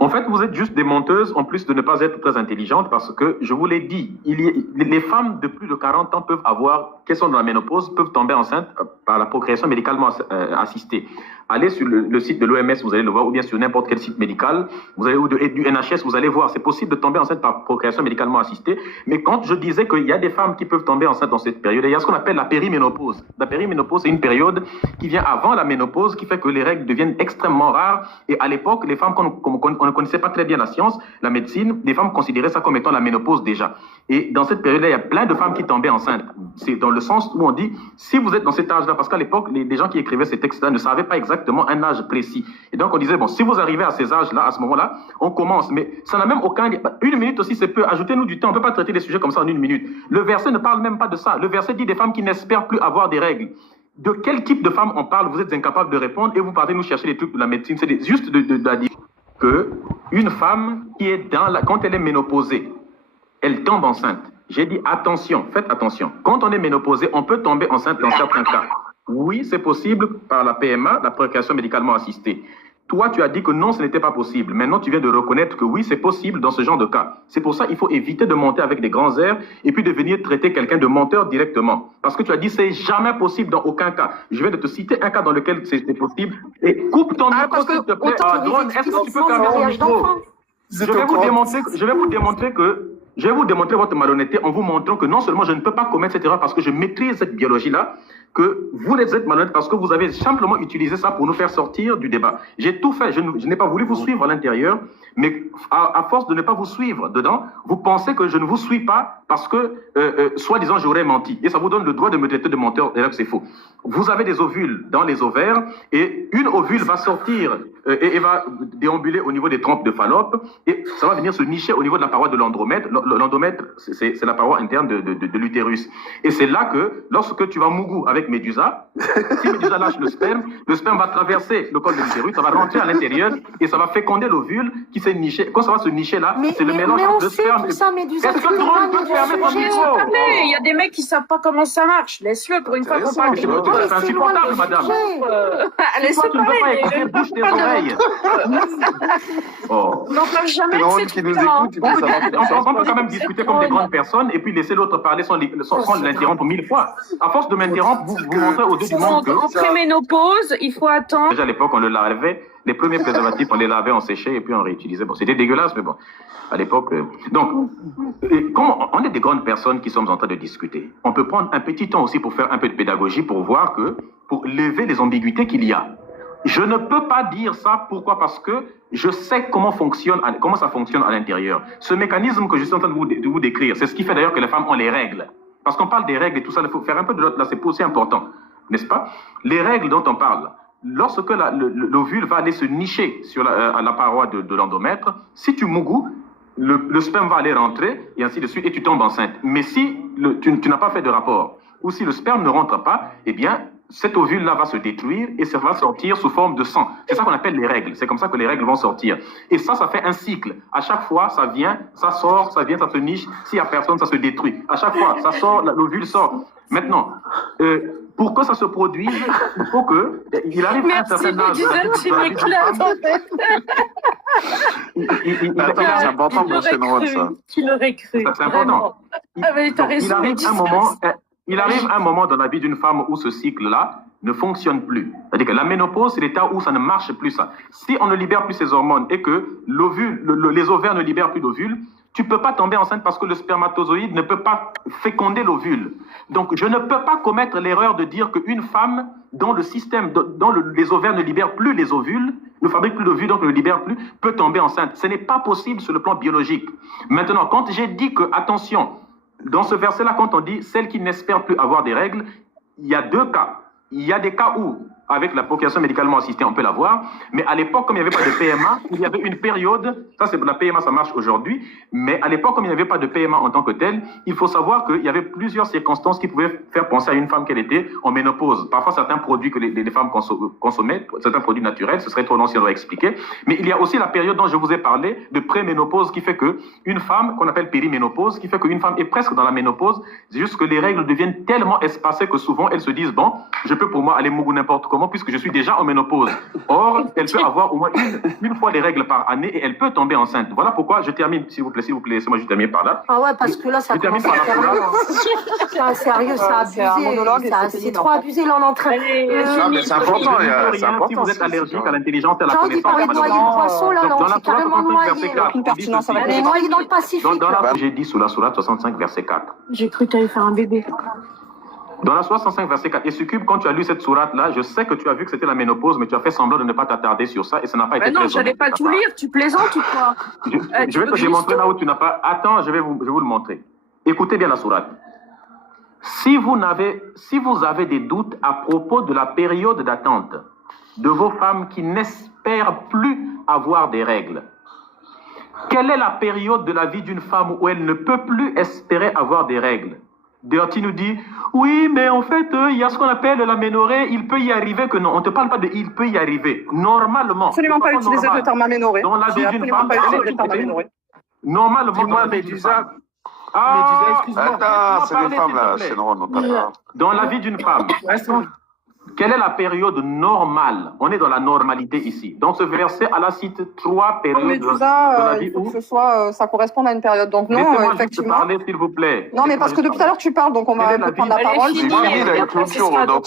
En fait, vous êtes juste des menteuses, en plus de ne pas être très intelligentes, parce que, je vous l'ai dit, les femmes de plus de 40 ans peuvent avoir, qu'elles sont dans la ménopause, peuvent tomber enceintes par la procréation médicalement assistée. Allez sur le site de l'OMS, vous allez le voir, ou bien sur n'importe quel site médical, vous allez, ou du NHS, vous allez voir, c'est possible de tomber enceinte par procréation médicalement assistée. Mais quand je disais qu'il y a des femmes qui peuvent tomber enceintes dans cette période, il y a ce qu'on appelle la périménopause. La périménopause, c'est une période qui vient avant la ménopause, qui fait que les règles deviennent extrêmement rares. Et à l'époque, les femmes, on ne connaissait pas très bien la science, la médecine, les femmes considéraient ça comme étant la ménopause déjà. Et dans cette période-là, il y a plein de femmes qui tombaient enceintes. C'est dans le sens où on dit, si vous êtes dans cet âge-là, parce qu'à l'époque, les gens qui écrivaient ces textes-là ne savaient pas exactement un âge précis. Et donc, on disait, bon, si vous arrivez à ces âges-là, à ce moment-là, on commence. Mais ça n'a même aucun... Une minute aussi, c'est peu. Ajoutez-nous du temps. On ne peut pas traiter des sujets comme ça en une minute. Le verset ne parle même pas de ça. Le verset dit des femmes qui n'espèrent plus avoir des règles. De quel type de femme on parle? Vous êtes incapable de répondre et vous partez nous chercher des trucs de la médecine. C'est juste de dire que une femme qui est quand elle est ménopausée, elle tombe enceinte. J'ai dit attention, faites attention. Quand on est ménopausé, on peut tomber enceinte dans certains cas. Oui, c'est possible par la PMA, la procréation médicalement assistée. Toi, tu as dit que non, ce n'était pas possible. Maintenant, tu viens de reconnaître que oui, c'est possible dans ce genre de cas. C'est pour ça qu'il faut éviter de monter avec des grands airs et puis de venir traiter quelqu'un de menteur directement. Parce que tu as dit c'est jamais possible dans aucun cas. Je vais te citer un cas dans lequel c'était possible. Et coupe ton micro, s'il te plaît. Est-ce que tu peux calmer ton micro? Je vais vous démontrer votre malhonnêteté en vous montrant que non seulement je ne peux pas commettre cette erreur parce que je maîtrise cette biologie-là, que vous êtes malhonnête parce que vous avez simplement utilisé ça pour nous faire sortir du débat. J'ai tout fait, je n'ai pas voulu vous suivre à l'intérieur, mais à force de ne pas vous suivre dedans, vous pensez que je ne vous suis pas parce que, soi-disant, j'aurais menti. Et ça vous donne le droit de me traiter de menteur, et là que c'est faux. Vous avez des ovules dans les ovaires, et une ovule va sortir et va déambuler au niveau des trompes de Fallope, et ça va venir se nicher au niveau de la paroi de l'endomètre. L'endomètre, c'est la paroi interne de l'utérus. Et c'est là que, lorsque tu vas mougou avec Médusa, si Médusa lâche le sperme va traverser le col de l'utérus, ça va rentrer à l'intérieur, et ça va féconder l'ovule qui s'est niché. Quand ça va se nicher là, c'est le mélange entre le sperme et... Est-ce que Drone peut fermer ton micro? Il y a des mecs qui savent pas comment ça marche. Laisse-le pour une fois qu'on parle. C'est insupportable, madame. Laisse-le parler. Écouter, bouge tes oreilles. On n'en parle jamais de ces trucs-là. On peut quand même discuter comme des grandes personnes et puis laisser l'autre parler sans l'interrompre 1000 fois. À force de m'interrompre, vous montrez au dos du monde que... En préménopause, il faut attendre. Déjà à l'époque, on le lavait. Les premiers préservatifs, on les lavait, on séchait et puis on réutilisait. Bon, c'était dégueulasse, mais bon, à l'époque... Donc, comme on est des grandes personnes qui sommes en train de discuter, on peut prendre un petit temps aussi pour faire un peu de pédagogie, pour voir que, pour lever les ambiguïtés qu'il y a. Je ne peux pas dire ça, pourquoi? Parce que je sais comment ça fonctionne à l'intérieur. Ce mécanisme que je suis en train de vous décrire, c'est ce qui fait d'ailleurs que les femmes ont les règles. Parce qu'on parle des règles et tout ça, il faut faire un peu de l'autre, là, c'est aussi important, n'est-ce pas? Les règles dont on parle, lorsque l'ovule va aller se nicher sur la paroi de l'endomètre, si tu mougou, le sperme va aller rentrer, et ainsi de suite, et tu tombes enceinte. Mais si tu n'as pas fait de rapport, ou si le sperme ne rentre pas, eh bien, cet ovule-là va se détruire et ça va sortir sous forme de sang. C'est ça qu'on appelle les règles. C'est comme ça que les règles vont sortir. Et ça fait un cycle. À chaque fois, ça vient, ça sort, ça vient, ça se niche. S'il n'y a personne, ça se détruit. À chaque fois, ça sort, l'ovule sort. Maintenant, pour que ça se produise, il faut que... Il arrive à un certain âge... C'est important de mentionner ça. Tu l'aurais cru. C'est important. Il arrive un moment dans la vie d'une femme où ce cycle-là ne fonctionne plus. C'est-à-dire que la ménopause, c'est l'état où ça ne marche plus, ça. Si on ne libère plus ces hormones et que les ovaires ne libèrent plus d'ovules, tu ne peux pas tomber enceinte parce que le spermatozoïde ne peut pas féconder l'ovule. Donc, je ne peux pas commettre l'erreur de dire qu'une femme dont les ovaires ne libèrent plus les ovules, ne fabrique plus d'ovules, donc ne libère plus, peut tomber enceinte. Ce n'est pas possible sur le plan biologique. Maintenant, quand j'ai dit que, attention, dans ce verset-là, quand on dit « celles qui n'espèrent plus avoir des règles », il y a deux cas. Il y a des cas où, avec la procréation médicalement assistée, on peut l'avoir, mais à l'époque, comme il n'y avait pas de PMA, il y avait une période, ça c'est la PMA, ça marche aujourd'hui, mais à l'époque, comme il n'y avait pas de PMA en tant que tel, il faut savoir qu'il y avait plusieurs circonstances qui pouvaient faire penser à une femme qu'elle était en ménopause. Parfois, certains produits que les femmes consommaient, certains produits naturels, ce serait trop long si on doit expliquer, mais il y a aussi la période dont je vous ai parlé, de préménopause, qui fait qu'une femme, qu'on appelle périménopause, qui fait qu'une femme est presque dans la ménopause, c'est juste que les règles deviennent tellement espacées que souvent, elles se disent, bon, je peux pour moi aller mougou n'importe comment, comment, puisque je suis déjà en ménopause. Or, elle peut avoir au moins une fois des règles par année et elle peut tomber enceinte. Voilà pourquoi je termine, s'il vous plaît, laissez-moi juste terminer par là. Ah ouais, parce que là, ça commence à faire long. C'est sérieux, c'est abusé. C'est trop abusé, là, on est en train Non, mais c'est important, c'est Si important. vous êtes allergique à l'intelligence et à la Quand on dit parler de noyer le poisson, là, on s'est carrément noyé. Elle est noyée dans le Pacifique. J'ai dit sous la sourate 65, verset 4. J'ai cru que tu allais faire un bébé. Dans la 65, verset 4, et Succube, quand tu as lu cette sourate-là, je sais que tu as vu que c'était la ménopause, mais tu as fait semblant de ne pas t'attarder sur ça et ça n'a pas été Non, très j'allais honnête pas de ta tout part. lire, tu plaisantes ou quoi? Je vais te démontrer là où tu n'as pas... Attends, je vais vous le montrer. Écoutez bien la sourate. Si vous avez des doutes à propos de la période d'attente de vos femmes qui n'espèrent plus avoir des règles, quelle est la période de la vie d'une femme où elle ne peut plus espérer avoir des règles? Dirty nous dit, oui, mais en fait, il y a ce qu'on appelle l'aménorrhée, il peut y arriver que non. On ne te parle pas de il peut y arriver. Normalement. Absolument pas utiliser le terme aménorrhée. Dans la vie d'une femme, normalement, Dis-moi, dans la vie d'une Médusa. femme. Ah, Excuse-moi. Attends, c'est les femmes là, c'est non, non, dans la vie d'une femme, quelle est la période normale? On est dans la normalité ici. Dans ce verset, Allah cite 3 périodes Mais de tout la ça, vie il faut où... que ce soit, ça corresponde à une période. Donc non, Laissez-moi juste effectivement. parler, s'il vous plaît. Non, mais parce que depuis tout à l'heure tu parles, donc on va Quelle est la prendre la vie? parole. Elle est finie, J'ai dit, il a et une après, ce clôture sera- dans